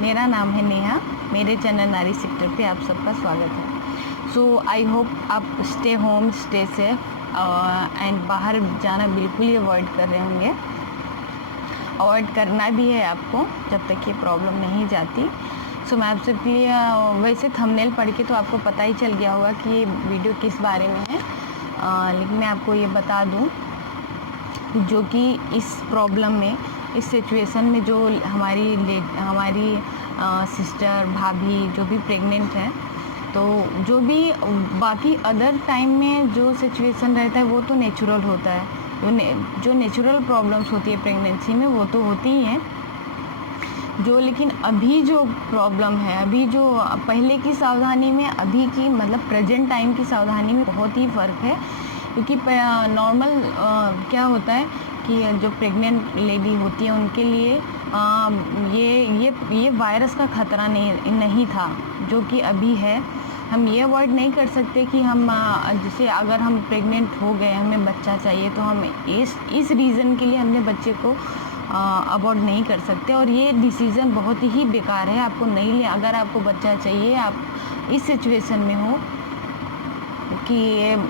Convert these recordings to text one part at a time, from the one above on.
मेरा नाम है नेहा। मेरे चैनल नारी सेक्टर पे आप सबका स्वागत है। सो आई होप आप stay home, stay safe and बाहर जाना बिल्कुल ही अवॉइड कर रहे होंगे। अवॉइड करना भी है आपको जब तक ये प्रॉब्लम नहीं जाती। सो मैं आप सबके लिए वैसे थंबनेल पढ़ के तो आपको पता ही चल गया होगा कि ये वीडियो किस बारे में है, लेकिन मैं आपको ये बता दूँ जो कि इस प्रॉब्लम में, इस सिचुएशन में जो हमारी सिस्टर, भाभी जो भी प्रेग्नेंट हैं, तो जो भी बाकी अदर टाइम में जो सिचुएशन रहता है वो तो नेचुरल होता है। जो नेचुरल प्रॉब्लम्स होती है प्रेगनेंसी में वो तो होती ही हैं। जो लेकिन अभी जो प्रॉब्लम है, अभी जो पहले की सावधानी में अभी की मतलब प्रेजेंट टाइम की सावधानी में बहुत ही फ़र्क है। क्योंकि नॉर्मल क्या होता है कि जो प्रेग्नेंट लेडी होती है उनके लिए ये वायरस का ख़तरा नहीं था जो कि अभी है। हम ये अवॉइड नहीं कर सकते कि हम जैसे अगर हम प्रेग्नेंट हो गए, हमें बच्चा चाहिए, तो हम इस रीज़न के लिए अपने बच्चे को अवॉइड नहीं कर सकते। और ये डिसीज़न बहुत ही बेकार है। आपको नहीं ले, अगर आपको बच्चा चाहिए, आप इस सिचुएशन में हो कि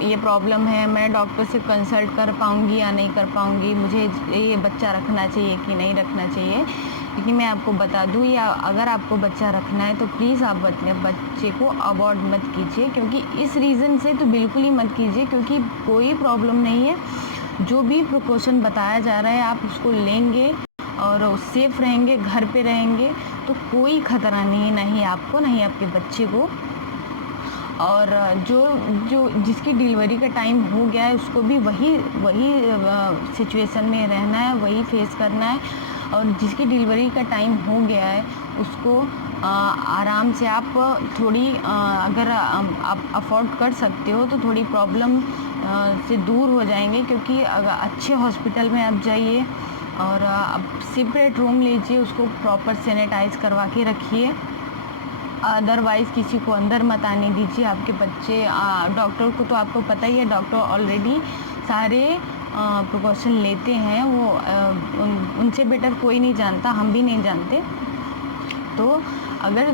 ये प्रॉब्लम है, मैं डॉक्टर से कंसल्ट कर पाऊँगी या नहीं कर पाऊँगी, मुझे ये बच्चा रखना चाहिए कि नहीं रखना चाहिए। लेकिन मैं आपको बता दूँ, या अगर आपको बच्चा रखना है तो प्लीज़ आप अपने बच्चे को अवॉइड मत कीजिए। क्योंकि इस रीज़न से तो बिल्कुल ही मत कीजिए, क्योंकि कोई प्रॉब्लम नहीं है। जो भी प्रिकॉशन बताया जा रहा है आप उसको लेंगे और सेफ़ रहेंगे, घर पे रहेंगे, तो कोई ख़तरा नहीं है, ना ही आपको, ना ही आपके बच्चे को। और जो जिसकी डिलीवरी का टाइम हो गया है उसको भी वही सिचुएशन में रहना है, वही फेस करना है। और जिसकी डिलीवरी का टाइम हो गया है उसको आराम से आप थोड़ी अगर आप अफोर्ड कर सकते हो तो थोड़ी प्रॉब्लम से दूर हो जाएंगे। क्योंकि अगर अच्छे हॉस्पिटल में आप जाइए और आप सेपरेट रूम लीजिए, उसको प्रॉपर सैनिटाइज करवा के रखिए। अदरवाइज़ किसी को अंदर मत आने दीजिए। आपके बच्चे डॉक्टर को तो आपको पता ही है, डॉक्टर ऑलरेडी सारे प्रिकॉशन लेते हैं। उनसे बेटर कोई नहीं जानता, हम भी नहीं जानते। तो अगर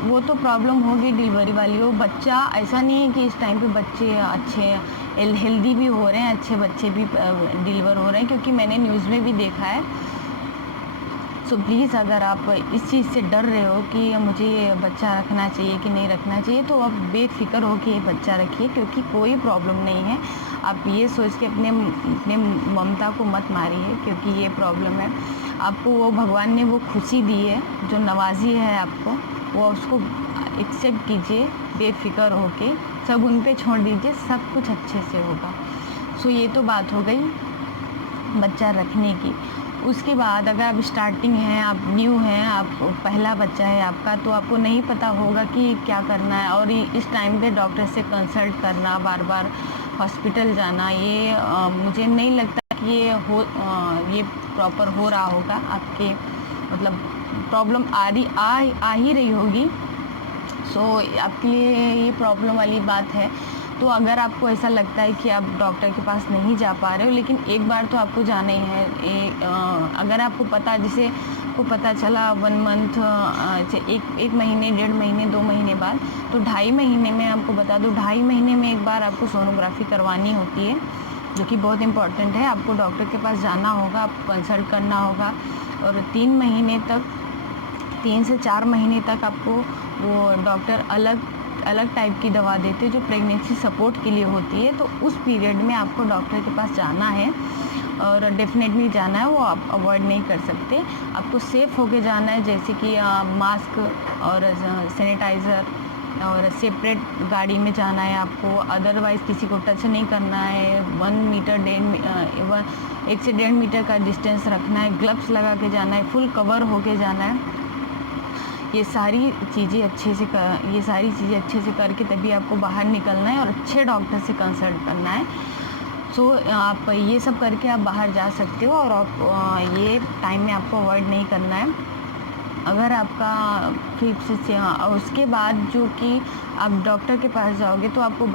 वो तो प्रॉब्लम होगी डिलीवरी वाली हो। बच्चा ऐसा नहीं है कि इस टाइम पे बच्चे अच्छे हेल्दी भी हो रहे हैं, अच्छे बच्चे भी डिलीवर हो रहे हैं, क्योंकि मैंने न्यूज़ में भी देखा है। सो प्लीज़ अगर आप इस चीज़ से डर रहे हो कि मुझे ये बच्चा रखना चाहिए कि नहीं रखना चाहिए, तो आप बेफिक्र हो कि ये बच्चा रखिए, क्योंकि कोई प्रॉब्लम नहीं है। आप ये सोच के अपने ममता को मत मारिए, क्योंकि ये प्रॉब्लम है। आपको वो भगवान ने वो खुशी दी है, जो नवाजी है आपको, वो उसको एक्सेप्ट कीजिए बेफिक्र हो के। सब उन पे छोड़ दीजिए, सब कुछ अच्छे से होगा। सो ये तो बात हो गई बच्चा रखने की। उसके बाद अगर आप स्टार्टिंग हैं, आप न्यू हैं, आप पहला बच्चा है आपका, तो आपको नहीं पता होगा कि क्या करना है। और इस टाइम पे डॉक्टर से कंसल्ट करना, बार बार हॉस्पिटल जाना, ये मुझे नहीं लगता कि ये प्रॉपर हो रहा होगा। आपके मतलब प्रॉब्लम आ ही रही होगी। सो आपके लिए ये प्रॉब्लम वाली बात है। तो अगर आपको ऐसा लगता है कि आप डॉक्टर के पास नहीं जा पा रहे हो, लेकिन एक बार तो आपको जाना ही है। अगर आपको पता, जैसे को पता चला 1 मंथ, एक महीने, 1.5 महीने, 2 महीने बाद, तो 2.5 महीने में, आपको बता दूं, 2.5 महीने में एक बार आपको सोनोग्राफी करवानी होती है, जो कि बहुत इंपॉर्टेंट है। आपको डॉक्टर के पास जाना होगा, आपको कंसल्ट करना होगा। और 3 से 4 महीने तक आपको वो डॉक्टर अलग टाइप की दवा देते हैं जो प्रेगनेंसी सपोर्ट के लिए होती है। तो उस पीरियड में आपको डॉक्टर के पास जाना है, और डेफिनेटली जाना है, वो आप अवॉइड नहीं कर सकते। आपको सेफ़ होके जाना है, जैसे कि मास्क और सैनिटाइज़र, और सेपरेट गाड़ी में जाना है आपको। अदरवाइज़ किसी को टच नहीं करना है। 1 से 1.5 मीटर का डिस्टेंस रखना है। ग्लव्स लगा के जाना है, फुल कवर होके जाना है। ये सारी चीज़ें अच्छे से करके तभी आपको बाहर निकलना है और अच्छे डॉक्टर से कंसल्ट करना है। सो आप ये सब करके आप बाहर जा सकते हो, और आप ये टाइम में आपको अवॉइड नहीं करना है। अगर आपका फिर से उसके बाद जो कि आप डॉक्टर के पास जाओगे तो आपको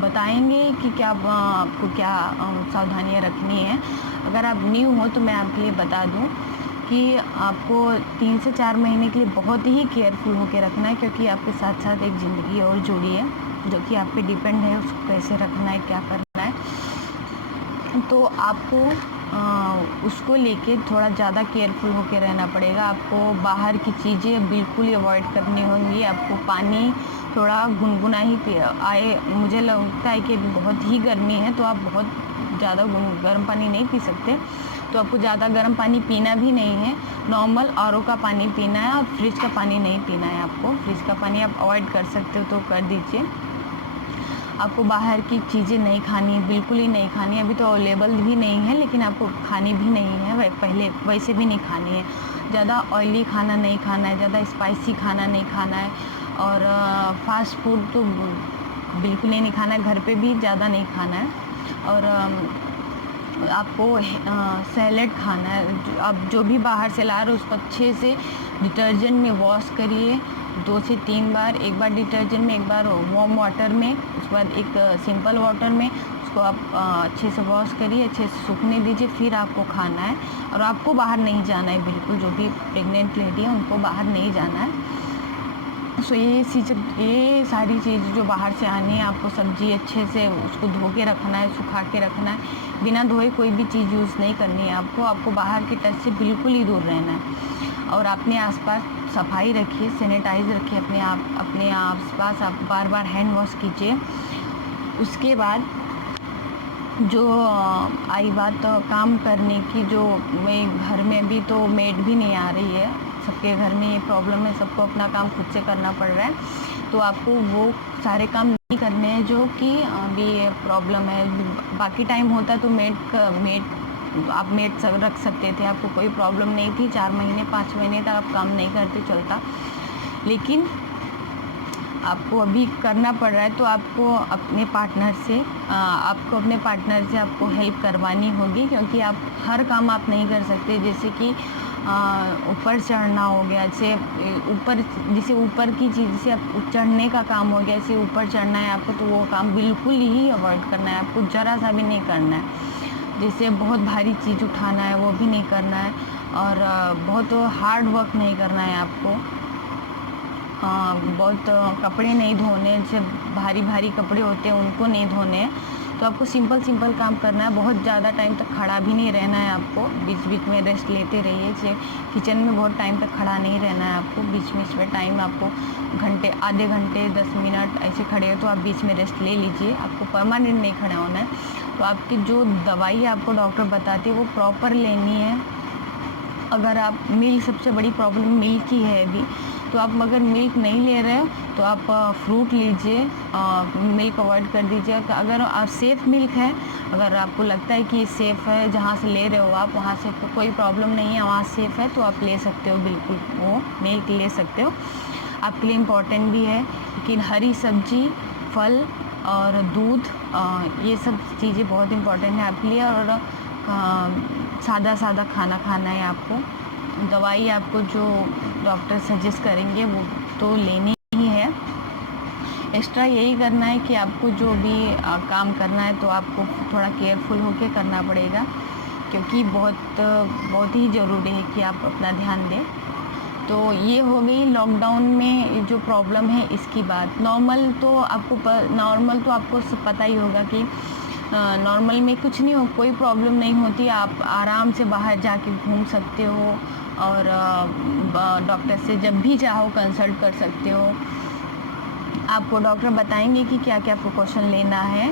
बताएंगे कि क्या आपको क्या सावधानियाँ रखनी है। अगर आप न्यू हो तो मैं आपके लिए बता दूं कि आपको 3 से 4 महीने के लिए बहुत ही केयरफुल होकर रखना है, क्योंकि आपके साथ साथ एक ज़िंदगी और जुड़ी है जो कि आप पे डिपेंड है, उसको कैसे रखना है, क्या करना है। तो आपको उसको लेके थोड़ा ज़्यादा केयरफुल होकर रहना पड़ेगा। आपको बाहर की चीज़ें बिल्कुल ही अवॉइड करनी होंगी। आपको पानी थोड़ा गुनगुना ही आए। मुझे लगता है कि बहुत ही गर्मी है, तो आप बहुत ज़्यादा गर्म पानी नहीं पी सकते, तो आपको ज़्यादा गर्म पानी पीना भी नहीं है। नॉर्मल आरओ का पानी पीना है और फ्रिज का पानी नहीं पीना है आपको। फ्रिज का पानी आप अवॉइड कर सकते हो तो कर दीजिए। आपको बाहर की चीज़ें नहीं खानी है, बिल्कुल ही नहीं खानी है। अभी तो अवेलेबल भी नहीं है, लेकिन आपको खानी भी नहीं है, पहले वैसे भी नहीं खानी है। ज़्यादा ऑयली खाना नहीं खाना है, ज़्यादा स्पाइसी खाना नहीं खाना है, और फास्ट फूड तो बिल्कुल ही नहीं खाना है, घर पे भी ज़्यादा नहीं खाना है। और आपको सैलेड खाना है। आप जो भी बाहर से ला रहे हो उसको अच्छे से डिटर्जेंट में वॉश करिए 2 से 3 बार। एक बार डिटर्जेंट में, एक बार वार्म वाटर में, उसके बाद एक सिंपल वाटर में। उसको आप अच्छे से वॉश करिए, अच्छे से सूखने दीजिए, फिर आपको खाना है। और आपको बाहर नहीं जाना है बिल्कुल, जो भी प्रेग्नेंट लेडी है उनको बाहर नहीं जाना है। सो ये सारी चीज़ जो बाहर से आनी है, आपको सब्ज़ी अच्छे से उसको धो के रखना है, सुखा के रखना है। बिना धोए कोई भी चीज़ यूज़ नहीं करनी है आपको बाहर के टच से बिल्कुल ही दूर रहना है। और अपने आसपास सफाई रखिए, सैनिटाइज रखिए अपने आसपास। आप बार बार हैंड वॉश कीजिए। उसके बाद जो आई बात काम करने की, जो मैं घर में अभी तो मेड भी नहीं आ रही है, सबके घर में ये प्रॉब्लम है, सबको अपना काम खुद से करना पड़ रहा है, तो आपको वो सारे काम नहीं करने हैं जो कि अभी प्रॉब्लम है। बाकी टाइम होता तो आप मेड रख सकते थे, आपको कोई प्रॉब्लम नहीं थी। 4 महीने 5 महीने तक आप काम नहीं करते चलता, लेकिन आपको अभी करना पड़ रहा है, तो आपको अपने पार्टनर से आपको हेल्प करवानी होगी, क्योंकि आप हर काम आप नहीं कर सकते। जैसे कि ऊपर चढ़ना हो गया, जैसे ऊपर की चीज़ से आप चढ़ने का काम हो गया, जैसे ऊपर चढ़ना है आपको, तो वो काम बिल्कुल ही अवॉइड करना है, आपको ज़रा सा भी नहीं करना है। जैसे बहुत भारी चीज़ उठाना है वो भी नहीं करना है, और बहुत हार्ड वर्क नहीं करना है आपको। बहुत कपड़े नहीं धोने, जैसे भारी भारी कपड़े होते हैं उनको नहीं धोने हैं। तो आपको सिंपल काम करना है। बहुत ज़्यादा टाइम तक खड़ा भी नहीं रहना है आपको, बीच बीच में रेस्ट लेते रहिए। जैसे किचन में बहुत टाइम तक खड़ा नहीं रहना है आपको, बीच बीच में टाइम आपको आधे घंटे 10 मिनट ऐसे खड़े हो तो आप बीच में रेस्ट ले लीजिए। आपको परमानेंट नहीं खड़ा होना है। तो आपकी जो दवाई आपको डॉक्टर बताती है वो प्रॉपर लेनी है। अगर आप सबसे बड़ी प्रॉब्लम मिल्क की है अभी, तो आप अगर मिल्क नहीं ले रहे हो तो आप फ्रूट लीजिए, मिल्क अवॉइड कर दीजिए। अगर आप सेफ़ मिल्क है, अगर आपको लगता है कि सेफ़ है, जहाँ से ले रहे हो आप वहाँ से तो कोई प्रॉब्लम नहीं है, वहाँ सेफ़ है तो आप ले सकते हो, बिल्कुल वो मिल्क ले सकते हो। आपके लिए इम्पॉर्टेंट भी है, लेकिन हरी सब्जी, फल और दूध, ये सब चीज़ें बहुत इम्पॉर्टेंट है आपके लिए। और सादा खाना खाना है आपको। दवाई आपको जो डॉक्टर सजेस्ट करेंगे वो तो लेनी ही है। एक्स्ट्रा यही करना है कि आपको जो भी काम करना है तो आपको थोड़ा केयरफुल होके करना पड़ेगा, क्योंकि बहुत ही ज़रूरी है कि आप अपना ध्यान दें। तो ये हो गई लॉकडाउन में जो प्रॉब्लम है इसकी बात। नॉर्मल तो आपको पता ही होगा कि नॉर्मल में कुछ नहीं हो, कोई प्रॉब्लम नहीं होती। आप आराम से बाहर जाके घूम सकते हो, और डॉक्टर से जब भी चाहो कंसल्ट कर सकते हो। आपको डॉक्टर बताएंगे कि क्या क्या प्रिकॉशन लेना है,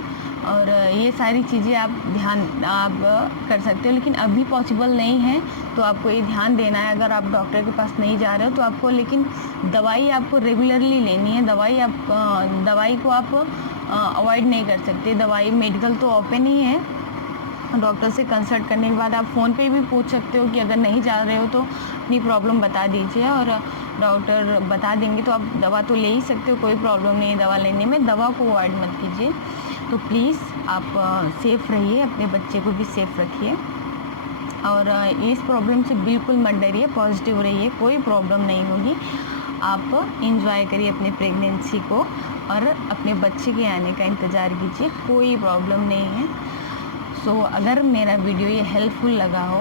और ये सारी चीज़ें आप कर सकते हो। लेकिन अभी पॉसिबल नहीं है, तो आपको ये ध्यान देना है। अगर आप डॉक्टर के पास नहीं जा रहे हो तो आपको, लेकिन दवाई आपको रेगुलरली लेनी है। दवाई को आप अवॉइड नहीं कर सकते। दवाई मेडिकल तो ओपन ही है। डॉक्टर से कंसल्ट करने के बाद आप फ़ोन पे भी पूछ सकते हो कि अगर नहीं जा रहे हो तो अपनी प्रॉब्लम बता दीजिए, और डॉक्टर बता देंगे। तो आप दवा तो ले ही सकते हो, कोई प्रॉब्लम नहीं है दवा लेने में। दवा को अवॉइड मत कीजिए। तो प्लीज़ आप सेफ़ रहिए, अपने बच्चे को भी सेफ़ रखिए, और इस प्रॉब्लम से बिल्कुल मत डरिए, पॉजिटिव रहिए, कोई प्रॉब्लम नहीं होगी। आप इंजॉय करिए अपने प्रेगनेंसी को, और अपने बच्चे के आने का इंतज़ार कीजिए, कोई प्रॉब्लम नहीं है। सो अगर मेरा वीडियो ये हेल्पफुल लगा हो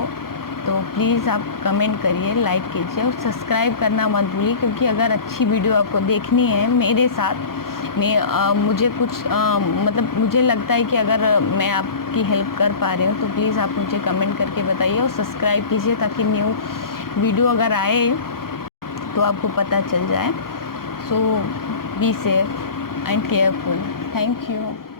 तो प्लीज़ आप कमेंट करिए, लाइक कीजिए और सब्सक्राइब करना मत भूलिए, क्योंकि अगर अच्छी वीडियो आपको देखनी है मेरे साथ में मुझे कुछ मतलब मुझे लगता है कि अगर मैं आपकी हेल्प कर पा रही हूँ तो प्लीज़ आप मुझे कमेंट करके बताइए और सब्सक्राइब कीजिए, ताकि न्यू वीडियो अगर आए तो आपको पता चल जाए। So be safe and careful. Thank you.